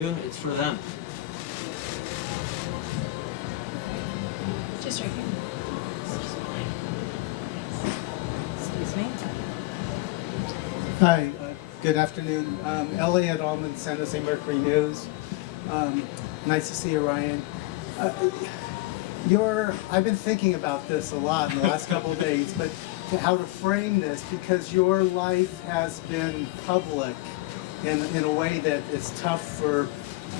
It's for them. Just right here. Excuse me. Hi, good afternoon. Elliot Allman, San Jose Mercury News. Nice to see you, Ryan. I've been thinking about this a lot in the last couple of days, but how to frame this, because your life has been public in a way that is tough for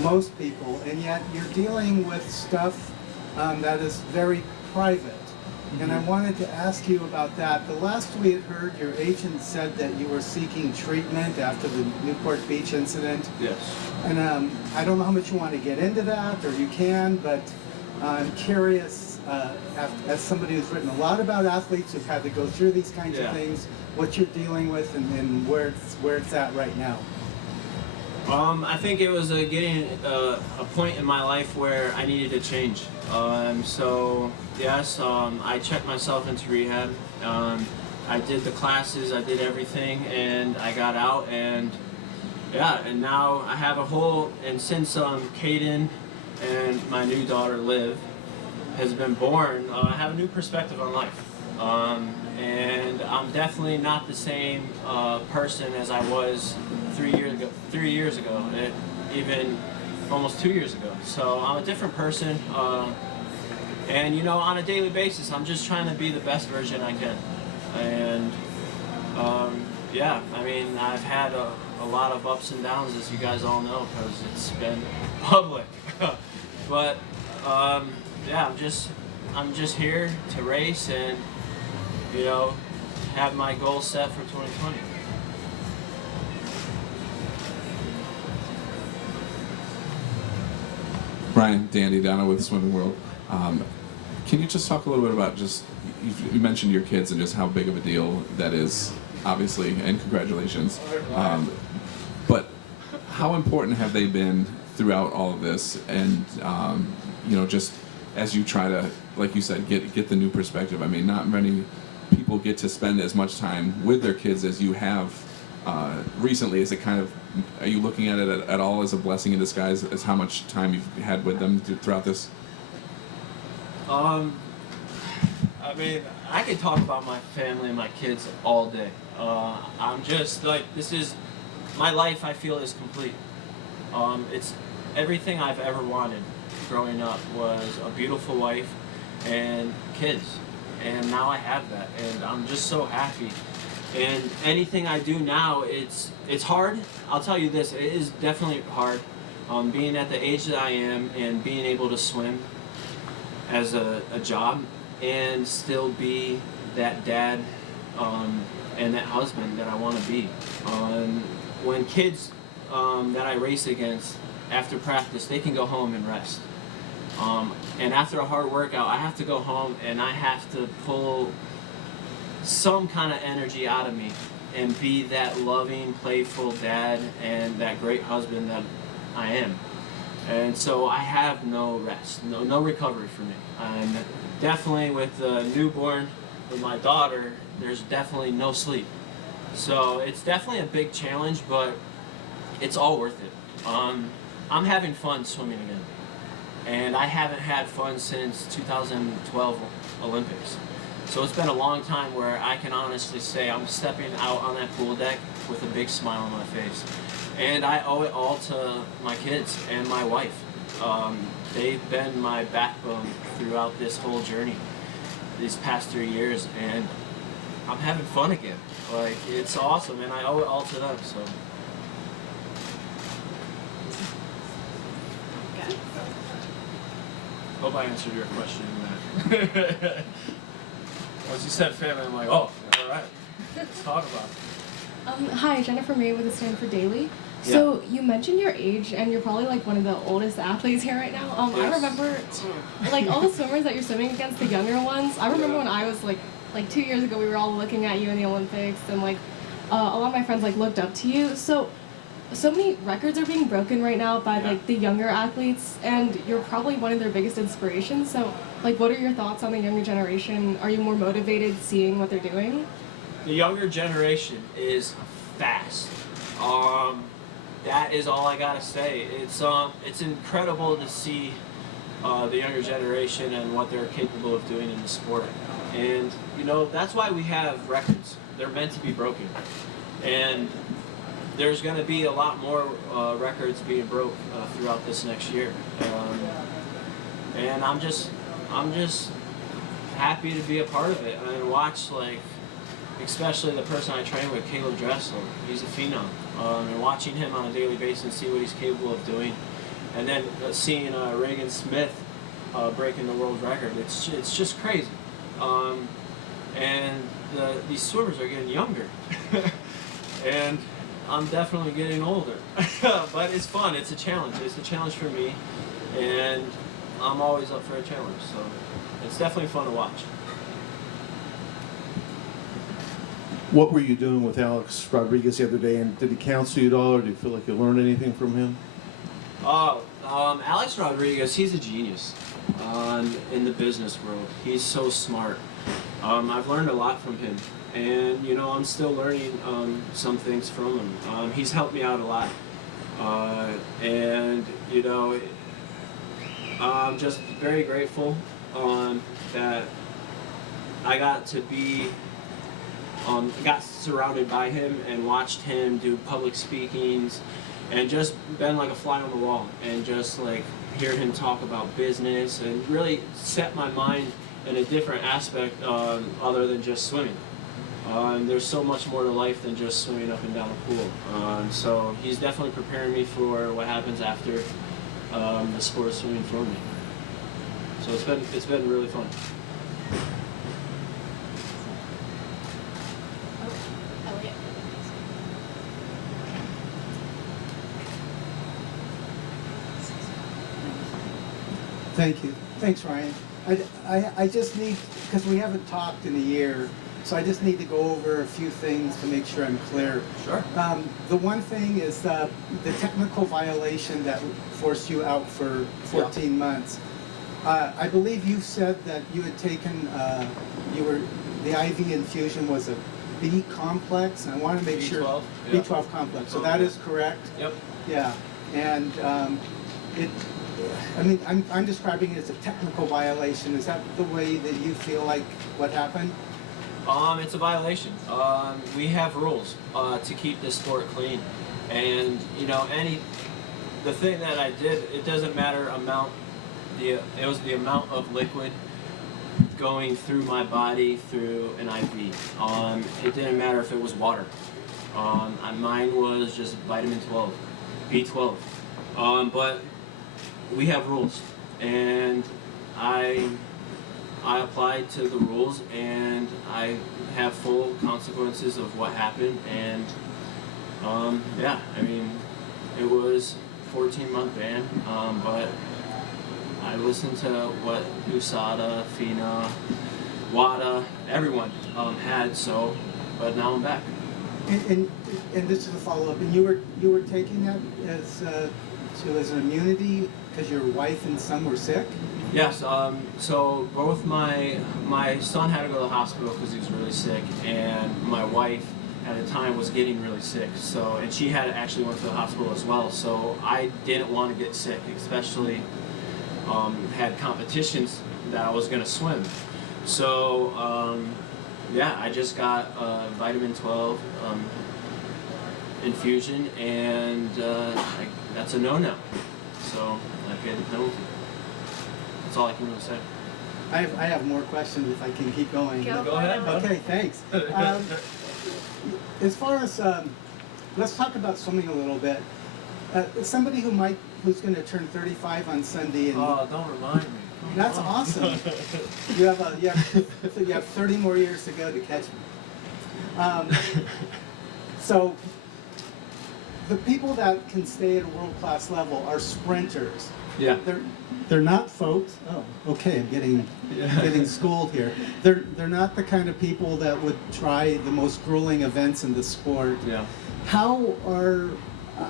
most people, and yet you're dealing with stuff that is very private. And I wanted to ask you about that. The last we had heard, your agent said that you were seeking treatment after the Newport Beach incident. Yes. And I don't know how much you want to get into that, or you can, but I'm curious, as somebody who's written a lot about athletes who've had to go through these kinds of things, what you're dealing with and where it's at right now. I think it was getting a point in my life where I needed to change. So yes, I checked myself into rehab. I did the classes, I did everything, and I got out, and yeah, and now I have and since Caden and my new daughter Liv has been born, I have a new perspective on life. And I'm definitely not the same person as I was 3 years ago, even almost 2 years ago. So I'm a different person, and on a daily basis, I'm just trying to be the best version I can. And yeah, I mean, I've had a lot of ups and downs, as you guys all know, because it's been public. But yeah, I'm just here to race and have my goals set for 2020. Brian, Dandy Donna with Swimming World. Can you just talk a little bit about you mentioned your kids and just how big of a deal that is, obviously, and congratulations. But how important have they been throughout all of this? And just as you try to, like you said, get the new perspective. I mean, not many people get to spend as much time with their kids as you have recently. Is it are you looking at it at all as a blessing in disguise, as how much time you've had with them throughout this? I mean, I could talk about my family and my kids all day. I'm just this is my life. I feel is complete. It's everything I've ever wanted growing up was a beautiful wife and kids. And now I have that, and I'm just so happy. And anything I do now, it's hard. I'll tell you this, it is definitely hard. Being at the age that I am and being able to swim as a job and still be that dad and that husband that I want to be. When kids that I race against, after practice, they can go home and rest. And after a hard workout, I have to go home and I have to pull some kind of energy out of me and be that loving, playful dad and that great husband that I am. And so I have no rest, no recovery for me. And definitely with the newborn, with my daughter, there's definitely no sleep. So it's definitely a big challenge, but it's all worth it. I'm having fun swimming again. And I haven't had fun since 2012 Olympics. So it's been a long time where I can honestly say I'm stepping out on that pool deck with a big smile on my face. And I owe it all to my kids and my wife. They've been my backbone throughout this whole journey, these past 3 years, and I'm having fun again. It's awesome, and I owe it all to them, so. Hope I answered your question in that. Once you said family, I'm like, oh, all right, let's talk about it. Hi, Jennifer May with the Stanford Daily. So you mentioned your age, and you're probably one of the oldest athletes here right now. Yes. I remember all the swimmers that you're swimming against, the younger ones. I remember when I was like 2 years ago, we were all looking at you in the Olympics, and a lot of my friends looked up to you. So many records are being broken right now by the younger athletes, and you're probably one of their biggest inspirations. So what are your thoughts on the younger generation? Are you more motivated seeing what they're doing? The younger generation is fast. that is all I gotta say. It's incredible to see the younger generation and what they're capable of doing in the sport. And you know, that's why we have records. They're meant to be broken. And there's going to be a lot more records being broke throughout this next year. And I'm just happy to be a part of it and watch, like, especially the person I train with, Caleb Dressel. He's a phenom. And watching him on a daily basis and see what he's capable of doing. And then seeing Reagan Smith breaking the world record, it's just crazy. And these swimmers are getting younger. And I'm definitely getting older. But it's fun, it's a challenge. It's a challenge for me. And I'm always up for a challenge, so it's definitely fun to watch. What were you doing with Alex Rodriguez the other day, and did he counsel you at all, or do you feel like you learned anything from him? Alex Rodriguez, he's a genius in the business world. He's so smart. I've learned a lot from him, and you know, I'm still learning some things from him. He's helped me out a lot, and you know, I'm just very grateful that I got to be got surrounded by him and watched him do public speakings and just been like a fly on the wall and just like hear him talk about business and really set my mind in a different aspect other than just swimming. There's so much more to life than just swimming up and down the pool. So he's definitely preparing me for what happens after the sport of swimming for me. So it's been really fun. Thank you. Thanks, Ryan. I just need, because we haven't talked in a year, so I just need to go over a few things to make sure I'm clear. Sure. The one thing is the technical violation that forced you out for 14 months. I believe you said that you had taken, the IV infusion was a B complex, and I want to make B12, sure, yeah. B12 complex, so that is correct? Yep. Yeah, and I'm describing it as a technical violation. Is that the way that you feel like what happened? It's a violation. We have rules to keep this sport clean, and you know, the thing that I did, it doesn't matter amount. It was the amount of liquid going through my body through an IV. It didn't matter if it was water. Mine was just vitamin 12, B12. But we have rules, and I applied to the rules, and I have full consequences of what happened. And yeah, I mean, it was 14-month ban, but I listened to what USADA, FINA, WADA, everyone had. So, but now I'm back. And this is a follow-up. And you were taking that as an immunity because your wife and son were sick? Yes. So both my son had to go to the hospital because he was really sick, and my wife at the time was getting really sick. So, and she had actually went to the hospital as well. So I didn't want to get sick, especially had competitions that I was going to swim. So yeah, I just got vitamin 12 infusion, and that's a no-no. So I paid the penalty. That's all I can really say. I have more questions if I can keep going. Go Go ahead. Okay, thanks. As far as, let's talk about swimming a little bit. Somebody who's going to turn 35 on Sunday, and Oh, don't remind me. that's awesome. You have 30 more years to go to catch me. So the people that can stay at a world-class level are sprinters. Yeah. They're not folks. Oh, okay. I'm getting schooled here. They're not the kind of people that would try the most grueling events in the sport. Yeah.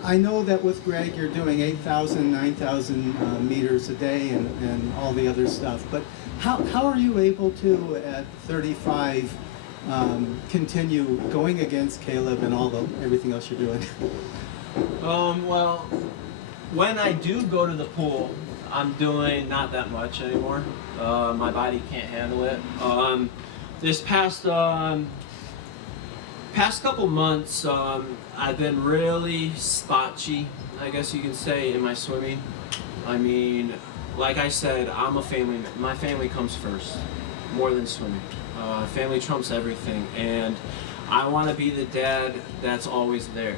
I know that with Greg you're doing 8,000, 9,000 meters a day and all the other stuff. But how are you able to at 35 continue going against Caleb and everything else you're doing? Well, when I do go to the pool, I'm doing not that much anymore. My body can't handle it. This past couple months, I've been really spotchy, I guess you can say, in my swimming. I mean, like I said, I'm a family man. My family comes first, more than swimming. Family trumps everything, and I want to be the dad that's always there,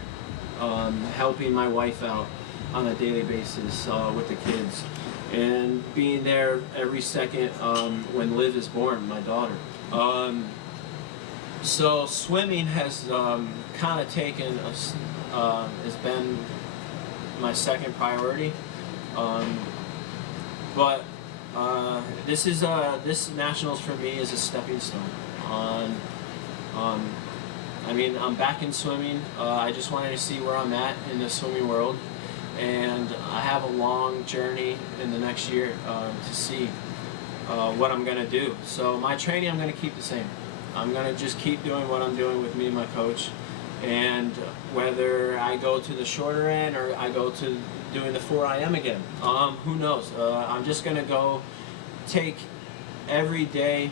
helping my wife out on a daily basis with the kids, and being there every second when Liv is born, my daughter. So swimming has kind of taken has been my second priority, but this nationals for me is a stepping stone. I mean, I'm back in swimming. I just wanted to see where I'm at in the swimming world, and I have a long journey in the next year to see what I'm gonna do. So my training, I'm gonna keep the same. I'm gonna just keep doing what I'm doing with me and my coach, and whether I go to the shorter end or I go to doing the 4IM again, who knows? I'm just gonna go take every day,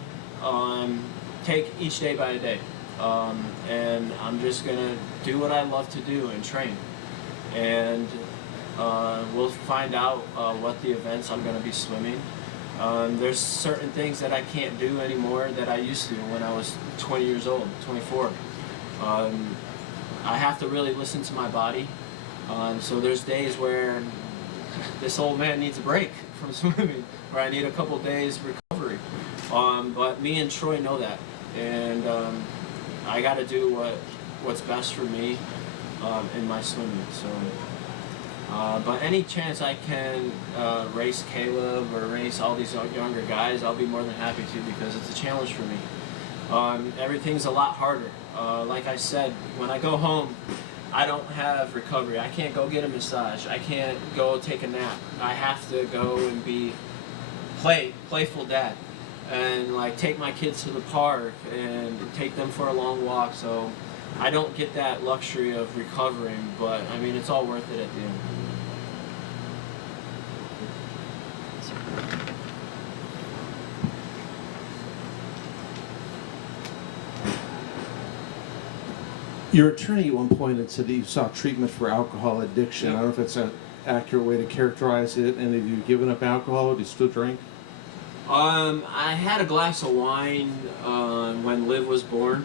take each day by day, and I'm just gonna do what I love to do and train, and we'll find out what the events I'm gonna be swimming. There's certain things that I can't do anymore that I used to when I was 20 years old, 24. I have to really listen to my body. So there's days where this old man needs a break from swimming, or I need a couple days recovery. But me and Troy know that, and I got to do what's best for me in my swimming. So. But any chance I can race Caleb or race all these younger guys, I'll be more than happy to, because it's a challenge for me. Everything's a lot harder. Like I said, when I go home, I don't have recovery. I can't go get a massage. I can't go take a nap. I have to go and be playful dad, and like take my kids to the park and take them for a long walk. So I don't get that luxury of recovering, but I mean, it's all worth it at the end. Your attorney at one point had said that you sought treatment for alcohol addiction. Yep. I don't know if that's an accurate way to characterize it. And have you given up alcohol? Do you still drink? I had a glass of wine when Liv was born,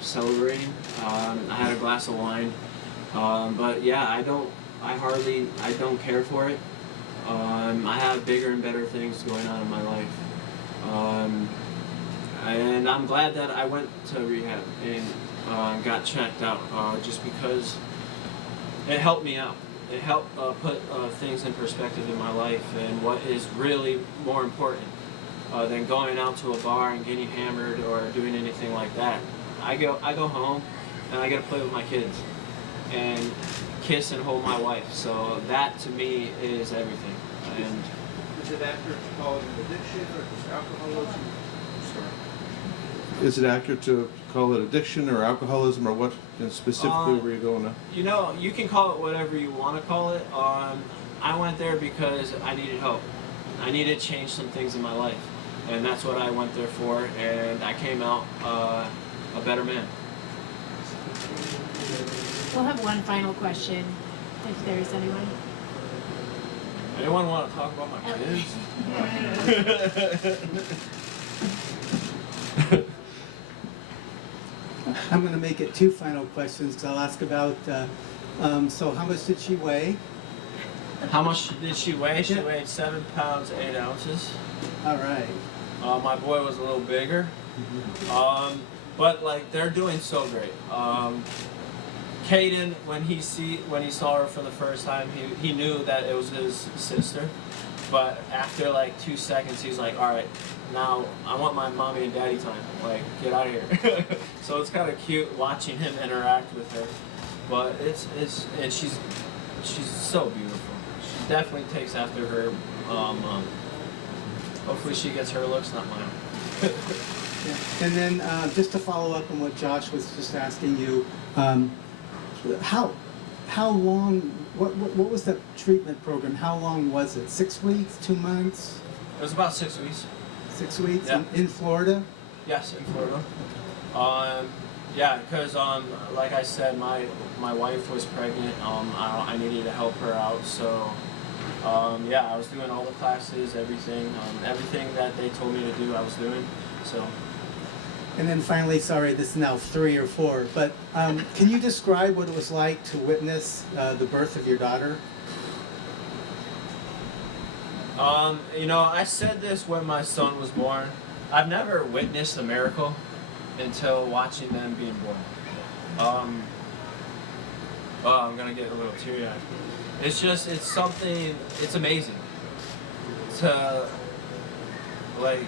celebrating. I had a glass of wine, but yeah, I don't care for it. I have bigger and better things going on in my life, and I'm glad that I went to rehab and got checked out, just because it helped me out. It helped put things in perspective in my life, and what is really more important than going out to a bar and getting hammered or doing anything like that. I go home and I get to play with my kids and kiss and hold my wife. So that to me is everything. And is it accurate to call it an addiction or just alcoholism? Is it accurate to call it addiction or alcoholism, or what specifically were you going to? You know, you can call it whatever you want to call it. I went there because I needed help. I needed to change some things in my life, and that's what I went there for, and I came out a better man. We'll have one final question, if there's anyone. Anyone want to talk about my kids? I'm going to make it two final questions, because I'll ask about, so how much did she weigh? How much did she weigh? She Yeah. weighed 7 pounds, 8 ounces. All right. My boy was a little bigger. But like, they're doing so great. Caden, when he saw her for the first time, he knew that it was his sister. But after like 2 seconds, he's like, all right, now I want my mommy and daddy time. Like, get out of here. So it's kind of cute watching him interact with her. But and she's so beautiful. She definitely takes after her mom. Hopefully she gets her looks, not mine. Yeah. And then just to follow up on what Josh was just asking you, how how long, what was the treatment program? How long was it? 6 weeks, 2 months, It was about 6 weeks. 6 weeks Yeah. in Florida? Yes, in Florida. Yeah, because like I said, my wife was pregnant. I needed to help her out, so yeah, I was doing all the classes, everything that they told me to do, I was doing. So And then finally, sorry, this is now 3 or 4, but can you describe what it was like to witness the birth of your daughter? you know, I said this when my son was born. I've never witnessed a miracle until watching them being born. Oh, I'm gonna get a little teary-eyed. It's something, it's amazing to, like,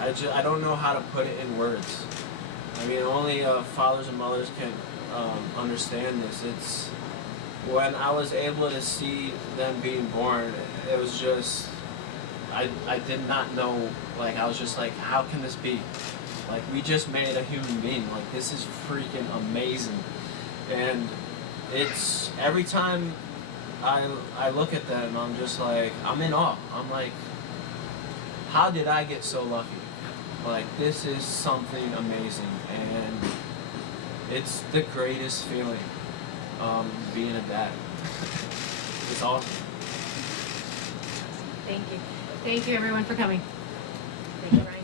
I don't know how to put it in words. I mean, only fathers and mothers can understand this. It's, when I was able to see them being born, it was just, I did not know, like, I was just like, how can this be? Like, we just made a human being. Like, this is freaking amazing. And it's, every time I look at them, I'm just like, I'm in awe. I'm like, how did I get so lucky? Like, this is something amazing, and it's the greatest feeling, being a dad. It's awesome. Thank you. Thank you, everyone, for coming. Thank you, Ryan.